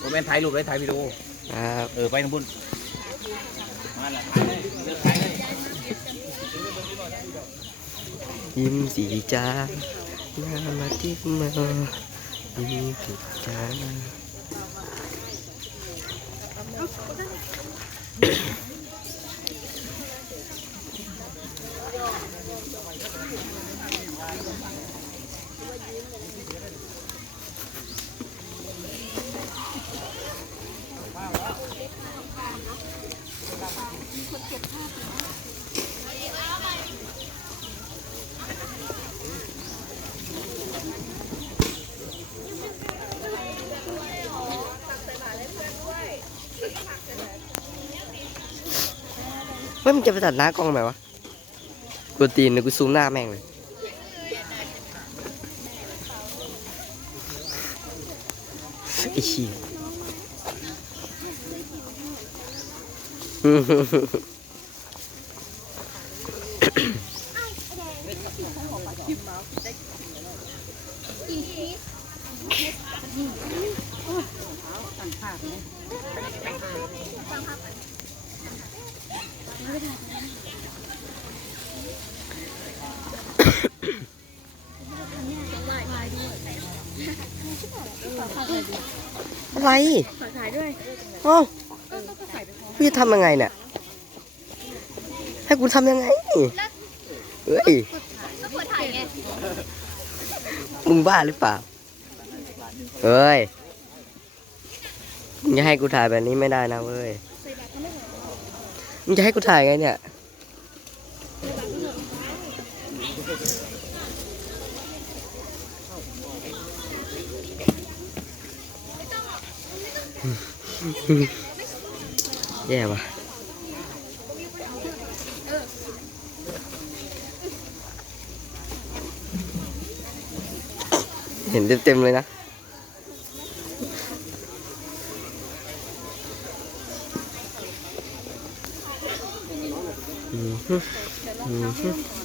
ผมเป็นถ่ายรูปเลยถ่ายวิดีโอครับเออไปทางบุญมาละถ่ายเลยเลือกถ่ายเลยยิ้มสีจ้าหน้ามาที่มายิ้มสีจ้า ฮ้ยมันจะไปตัดหน้ากล้องทำไมวะกูตีนกูซูมหน้าแม่งเลยไอ้ชี้ย อะไรขอถ่ายด้วยเอ้าพี่จะทำยังไงเนี่ยให้กูทำยังไงเฮ้ยก็ขอถ่ายไงมึงบ้าหรือเปล่าเฮ้ยมึงจะให้กูถ่ายแบบนี้ไม่ได้นะเว้ย มึงจะให้กูถ่ายไงเนี่ย แย่ว่ะเห็นเต็มๆเลยนะ อืม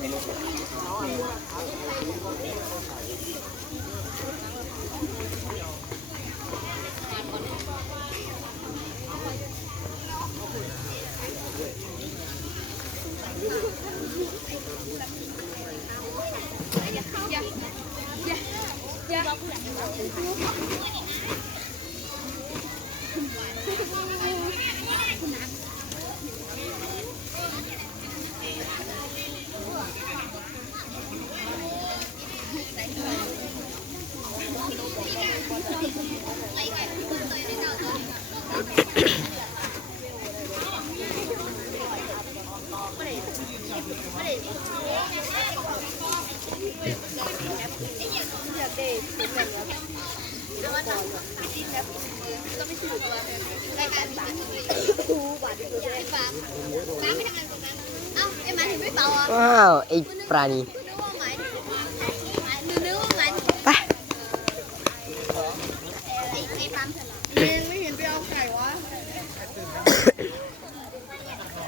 ฮึอืมฮึ เอาไปที่ก่อนในรถ เอ้าไอ้หมายถึงไม่เป่าอะ ว้าวไอ้ปลานีนึกว่าหมายถึงหมายนึกว่าหมายถึงไปไอ้ไอ้ปั๊มเถอะเองไม่เห็นไปเอาไก่วะ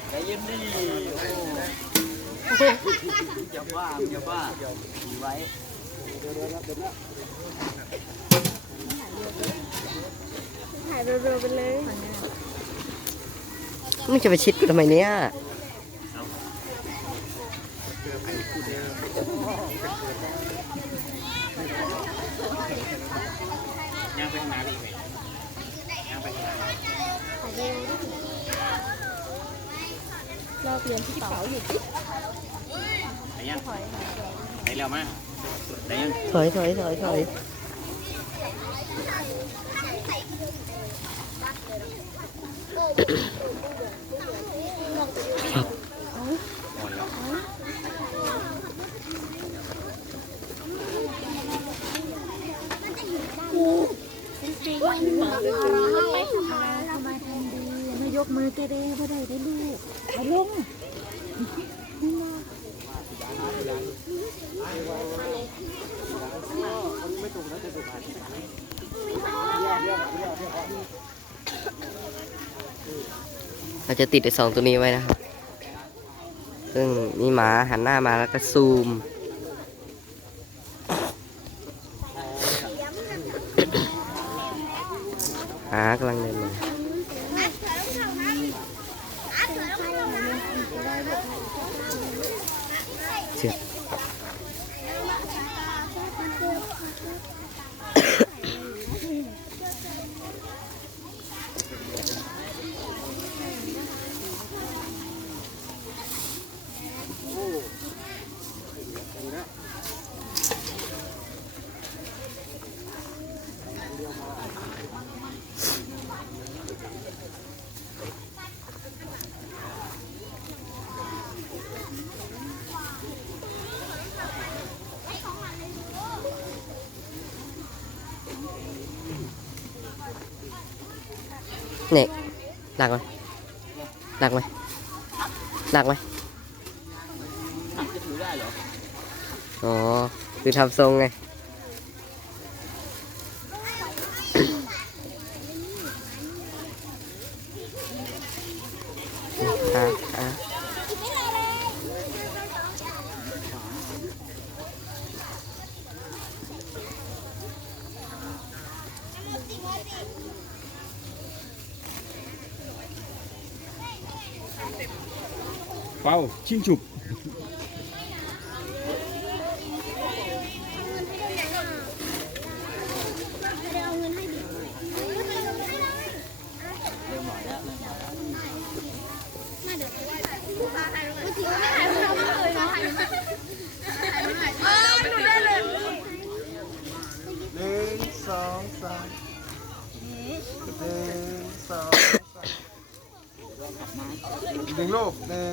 ใจเย็นดิอย่าบ้าอย่าบ้ามีไว้ ถ่ายเร็วๆไปเลยมึงจะไปชิดกูทำไมเนี่ยย่างไปข้างหน้าดีไหมย่างไปข้างหน้ารอบเรียนที่เป๋าอยู่ที่ไหนยังไหนเร็วมาไหนยัง ถอยถอยถอยถอยอ่อนแล้วจริงๆไปทำไมทำไมทำดีมายกมือเตะเด้บ่ได้ได้ลูกเอาลง เราจะติดไอ้สองตัวนี้ไว้นะครับ ซึ่งมีหมาหันหน้ามาแล้วก็ซูม หากำลังเดินมาอัดเถอะแล้วไม่ทำนะอัด เถอะแล้วไม่ทำนะเชือกเนี่ยหนักไหมหนักไหมหนักไหมจะถือได้เหรออ๋อ คือทำทรงไง อะอะ เป้าชิงฉุบ เมื่อกี้ไม่ถ่ายรูปเราไม่เคยนะถ่ายรูปเออไม่ดูได้เลย หนึ่งสองสามหนึ่งสองสามหนึ่งรูปหนึ่ง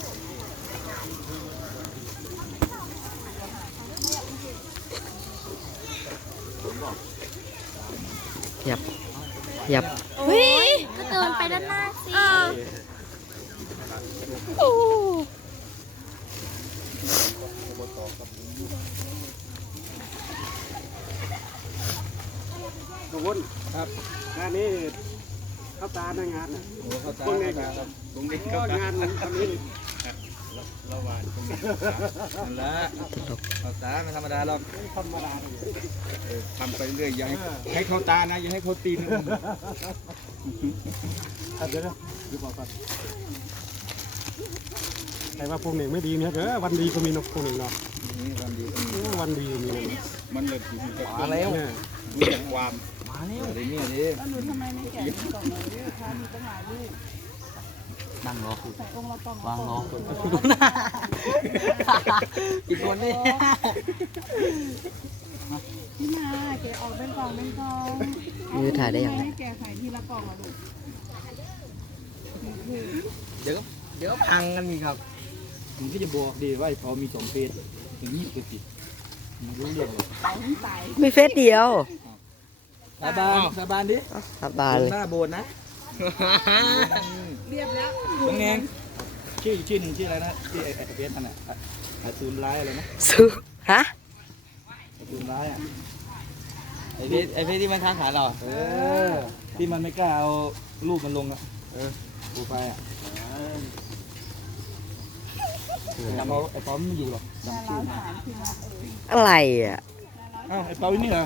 ยับยับเฮ้ยก็เดินไปด้านหน้าสิทุกคนครับงานนี้เข้าตาหน้างานน่ะโอ้เข้าตาพวกนี้ครับตรงนี้ก็เข้าตางานทำนี้ ระหว่างตรงนี้นั่นแหละเข้าตาไม่ธรรมดาหรอกธรรมดาเลยเออทำไปเรื่อยอย่าให้ให้เข้าตานะอย่าให้เข้าตีนครับเดี๋ยวนะดูบอกก่อนใครว่าพวกหนึ่งไม่ดีเนี่ยเด้อวันดีก็มีนกพวกหนึ่งเนาะนี่ความดีโอ้วันดีมีนะมันเลยถือกับมาแล้วเนี่ยรู้จักความมาแล้วอะไรเนี่ยดิแล้วหนูทำไมไม่แกะกล่องเลยลูกค้ามีตั้งหลายลูก นั่งรอใส่องค์ละกล่องวางรออีกคนนี่พี่มาแกะออกเป็นกล่องเป็นกล่องนี่ถ่ายได้ยังทำมให้แกะใส่ทีละกล่องอะลูกเดี๋ยวเดี๋ยวพังกันนี่ครับผมก็จะบอกดีว่าพอมีสองเฟสอย่างนี้คือติดมันรู้เรื่องหรอกเต่าทั้งสายมีเฟสเดียวสาบานสาบานดิสาบานเลยหน้าโบนนะ เรียบแล้วน้องแงงชื่อชื่อหนึ่งชื่ออะไรนะชื่อไอ้ไอ้เฟสนั่นน่ะไอ้ตูนร้ายอะไรนะสู้ฮะไอ้ตูนร้ายอะไอ้เพชรไอ้เพชรที่มันข้างขาเราอะเออที่มันไม่กล้าเอารูปมันลงอะเออโปรไฟล์อะจำเอาไอ้ปอมไม่อยู่หรอกจำชื่อมาอะไรอะอ้าวไอ้ปอมนี่เหรอ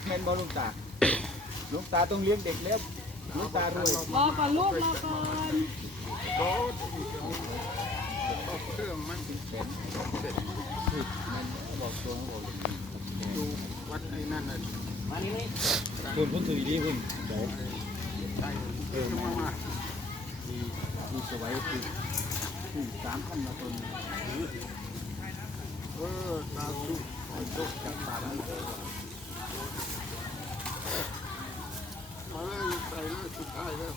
ม่นบอหลวงตาหลวงตาต้องเลี้ยงเด็กแล้วหลวงตารวยรอก่อนลูกรอก่อนคุณพุ่นถือดีคุณเดี๋ยวเออมามีมีสว้คือคือสามพันมาตนเออตาสุกตาแล้วมาเลยใส่เลยสุดท้าแล้ว ได้ลูกไปลูกสุดท้ายแล้ว